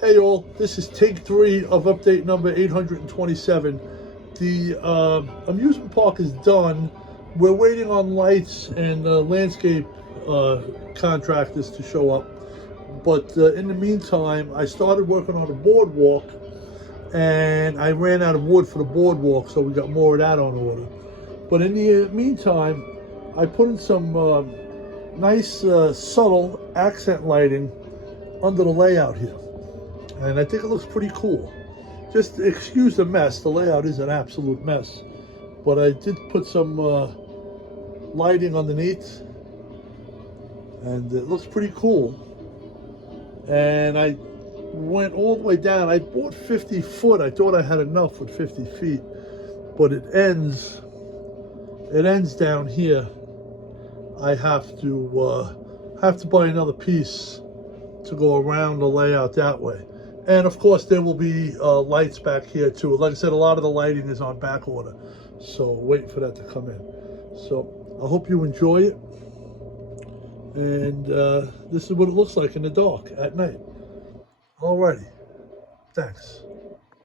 Hey all, this is take 3 of update number 827. The amusement park is done. We're waiting on lights and landscape contractors to show up. But in the meantime, I started working on a boardwalk and I ran out of wood for the boardwalk, so we got more of that on order. But in the meantime, I put in some nice subtle accent lighting under the layout here. And I think it looks pretty cool. Just excuse the mess. The layout is an absolute mess. But I did put some lighting underneath. And it looks pretty cool. And I went all the way down. I bought 50 foot. I thought I had enough with 50 feet. But it ends down here. I have to buy another piece to go around the layout that way. And of course there will be lights back here too. Like I said, a lot of the lighting is on back order, so wait for that to come in. So I hope you enjoy it, and this is what it looks like in the dark at night. Alrighty, thanks.